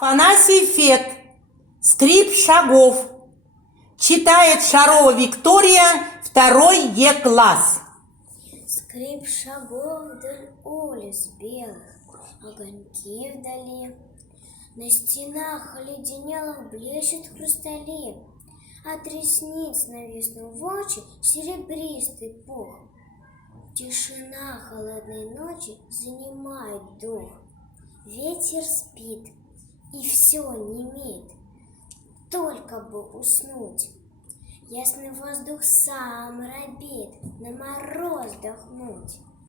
Афанасий Фет. Скрип шагов. Читает Шарова Виктория, 2 Е-класс. Скрип шагов вдоль улиц белых, огоньки вдали. На стенах оледенелых блещут хрустали. От ресниц нависнул в очи серебристый пух. Тишина холодной ночи занимает дух. Ветер спит, и все немеет, только бы уснуть. Ясный воздух сам робеет на мороз вдохнуть.